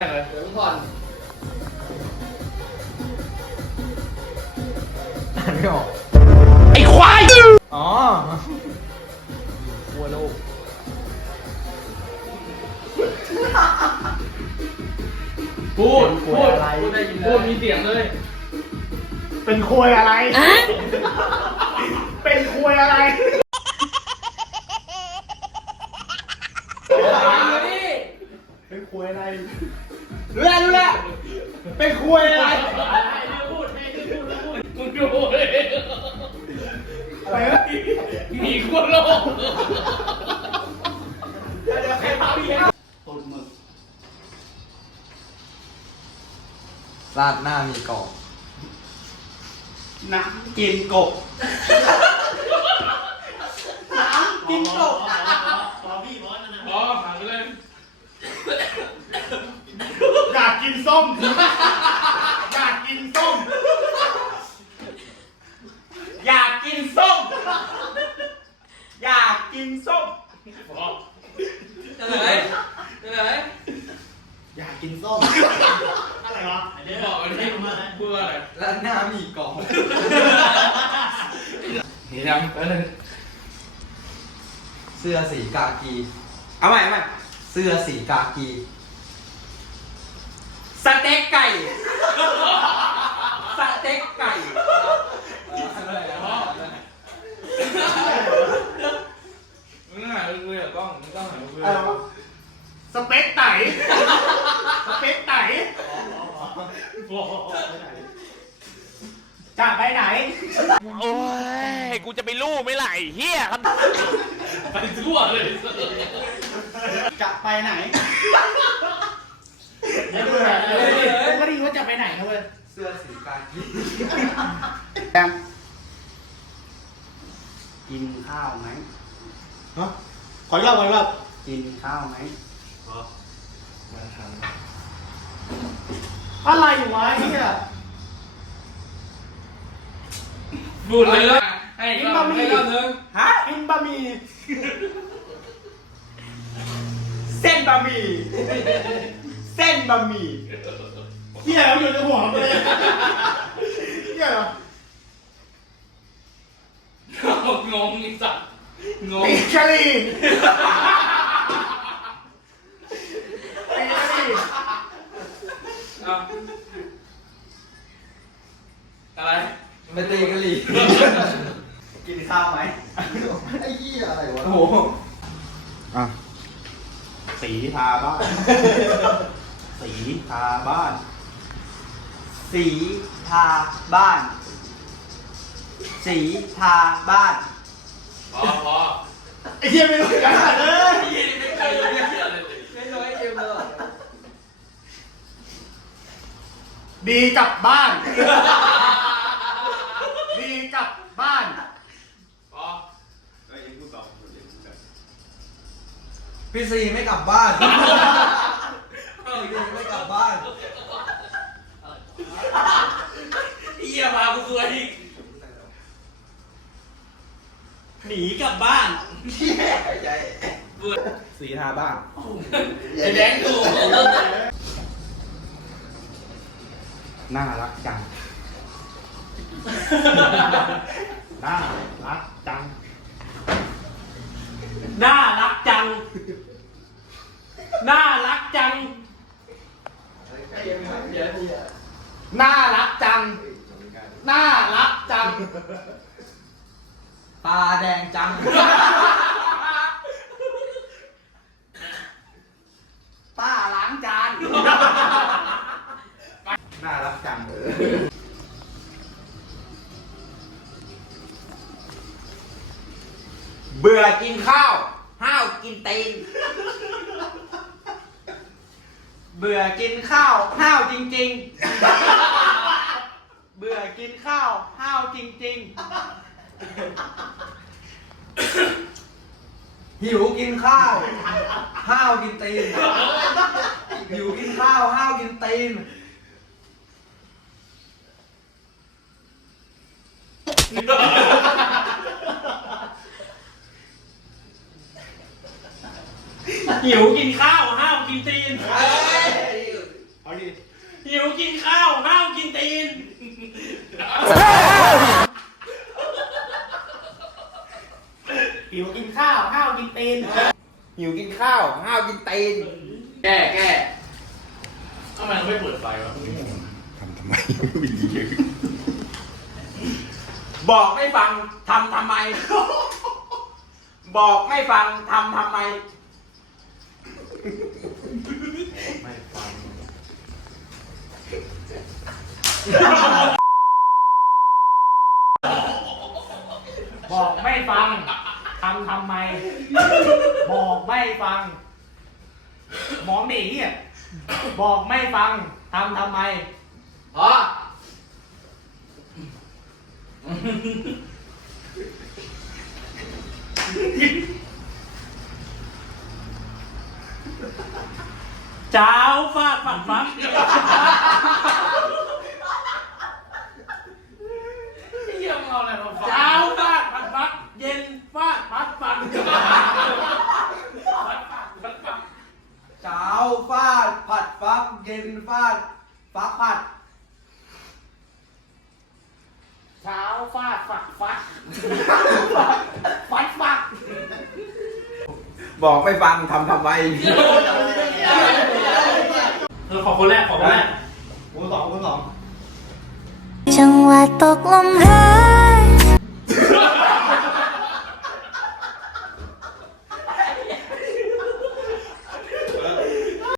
เดี๋ยวก่อนอ่านไม่ออก ไอ้ควาย อ๋อวัวโลกพูดพูดพูดได้ยินพูดมีเสียงเลย เป็นควยอะไร เป็นควยอะไร หนีขั้วโลกเดี๋ยวใครพาพี่เองตุ่นหมึกราดหน้ามีกรอบน้ำกินกบน้ำกินกบพอหันไปเลยอยากกินส้ม อยากกินส้ม อยากกินส้ม อยากกินส้ม พอ จะไหนจะไหน อยา กกินส้ม อะไรวะบอกอันนี้พูดว่าอะไรราดหน้ามีกรอบหนียังไปเลยเสื้อสีกากี เอาใหม่เอาใหม่เสื้อสีกากี สเต็กไก่ สเต็กไก่ มึงหันไปคุยกับกล้องมึงต้องหันไปคุย อะไรวะ สเต็กไก่ สเต็กไก่จะไปไหน โอ้ ยกูจะไปรู้ไหม่ไหลเฮียครับไปทั่วเลยจะไปไหนไม่รู้เลยผมก็ได้ยินว่าจะไปไหนนะเว้ย เสื้อสีกากีแอมกินข้าวไหมฮะขออีกรอบขออีกรอบกินข้าวไหมอะไรวะเนี่ยพูดเลยนะ ให้กล้องให้กล้องเถอะฮะกินบะหมี่เส้นบะหมี่เส้นบะหมี่เฮียมันอยู่ในหัวผมเลยเฮียเหรองงไอ้สัตว์งงตีชะลีตีชะลีเอาอะ โอ้โหอะสีทาบ้าน สีทาบ้าน สีทาบ้าน สีทาบ้าน พอพอไอ้เหี้ยไม่รู้กันเลยยี่ไม่เคยรู้เรื่องเลยไม่น้อยเกมเลยดีกลับบ้าน ดีกลับบ้าน พี่ซีไม่กลับบ้านพี่ซีไม่กลับบ้านเอี้ยมากูสวยอีกหนีกลับบ้านใหญ่สีทาบ้านไอ้แดงถูกน่ารักจังน่ารักจัง น่ารักจัง น่ารักจัง น่ารักจัง น่ารักจัง ตาแดงจัง ป้าล้างจาน น่ารักจัง นข้าว ห้าวกินตีน เบื่อกินข้าวห้าวจริงๆ เบื่อกินข้าวห้าวจริงๆ หิวกินข้าว ห้าวกินตีน หิวกินข้าว ห้าวกินตีนๆ หิวกินข้าวห้าวกินตีนเอ้ยเอาดิหิวกินข้าวห้าวกินตีน หิวกินข้าวข้าวกินตีน หิวกินข้าวห้าวกินตีน แก้แก้ทำไมเราไม่เปิดไฟวะทำทำไมไม่ดีบอกไม่ฟังทำทำไม บอกไม่ฟังทำทำไม บอกไม่ฟังทำทำไม บอกไม่ฟัง มองดิเฮียบอกไม่ฟังทำทำไมเพร เจ้าฟาดฝักฟักเยี่ยมเราอะไรมาฟังเจ้าฟาดฝักฟักเย็นฟาดฟักฟักเช้าฟาดผัดฟัก เย็นฟาดฟักผัด เช้าฟาดฝักฟักฟัดฟักบอกไม่ฟังทำทำไม เออขอคนแรกขอคนแรกกูสองกูสอง จังหวะตกลมรั